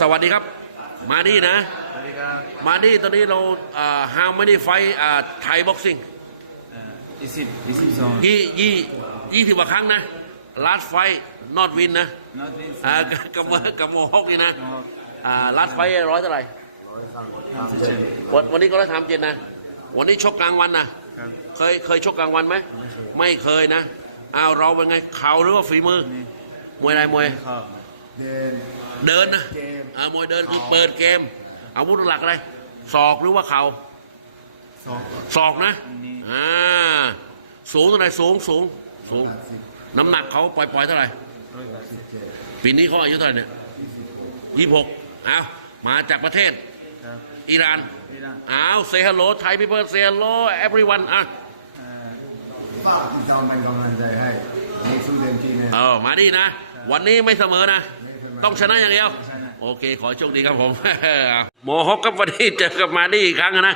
สวัสดีครับ มาดีนะ สวัสดีครับ มาดีตอนนี้เราอ่า how many fight อ่าไทยบ็อกซิ่งยี่สิบยี่สิบสองยี่ยี่ยี่สิบกว่าครั้งนะ last fight not win นะ not win อ่ากับกับกับโมฮอกนี่นะอ่า last fight ร้อยเท่าไหร่สามสิบเจ็ดวันวันนี้ก็ร้อยสามเจ็ดนะ วันนี้ชกกลางวันนะครับเคยเคยชกกลางวันไหม ไม่เคยนะอ้าวเราเป็นไง เข่าหรือว่าฝีมือ มวยอะไรมวยครับ เดินเดินนะเกมอ่ามวยเดินคือเปิดเกม อาวุธหลักอะไรศอกหรือว่าเข่าสองศอกนะอ่าสูงเท่าไหร่สูงสูงสูงสิบน้ำหนักเขาปล่อยๆเท่าไหร่ร้อยแปดสิบเจ็ดปีนี้เขาอายุเท่าไหร่เนี่ยยี่หกอ้าวมาจากประเทศครับอิหร่านอิหร่านอ้าว say hello Thai people say hello everyone อะเอ่อฝากที่จอมเป็นกำลังใจให้ในสู้เต็มที่แน่เออมาดีนะ วันนี้ไม่เสมอนะ ต้องชนะอย่างเดียว โอเค ขอโชคดีครับผมโมฮอกกับวันนี้เจอกับมาดีอีกครั้งนะ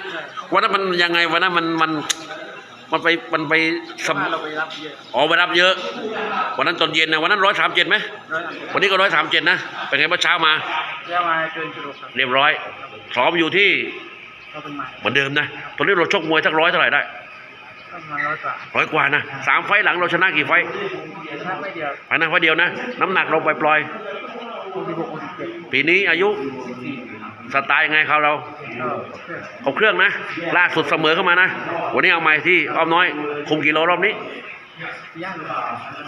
วันนั้นมันยังไงวันนั้นมันมันมันไปมันไปสมเราไปรับเยอะอ๋อไปรับเยอะ วันนั้นตอนเย็นนะวันนั้นร้อยสามเจ็ดไหมร้อยสามสิบวันนี้ก็ร้อยสามเจ็ดนะเป็นไงเมื่อเช้ามาเรียกมาเกินจุดหกครับเรียบร้อยซ้อมอยู่ที่ก็เป็นใหม่เหมือนเดิมนะตอนนี้เราชกมวยสักร้อยเท่าไหร่ได้ก็ป ระมาณร้อยกว่าร้อยกว่านะสามไฟต์หลังเราชนะกี่ไฟต์ชนะไม่เดียวภายในไฟต์เดียวนะ น้ำหนักเราปล่อยหกสิบหกหกสิบเจ็ดๆปีนี้อายุสิบสี่สไตล์ไงครับเราก็เครื่องเขาเครื่องนะล่าสุดเสมอเข้ามานะ วันนี้เอาใหม่ที่อ้อมน้อย คุมกิโลรอบนี้ย่าง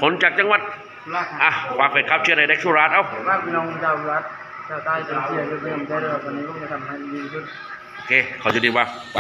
ผลจากจังหวัดลากอะฝากเป็นครับเชียร์ในเด็กสุราษฎร์เอ้าว่าพี่น้องชาวรัฐชาวใต้ชาวเชียร์จะเป็นใจเรือวันนี้ก็จะทำให้ดีขึ้นโอเคขอจุดดีว่าไป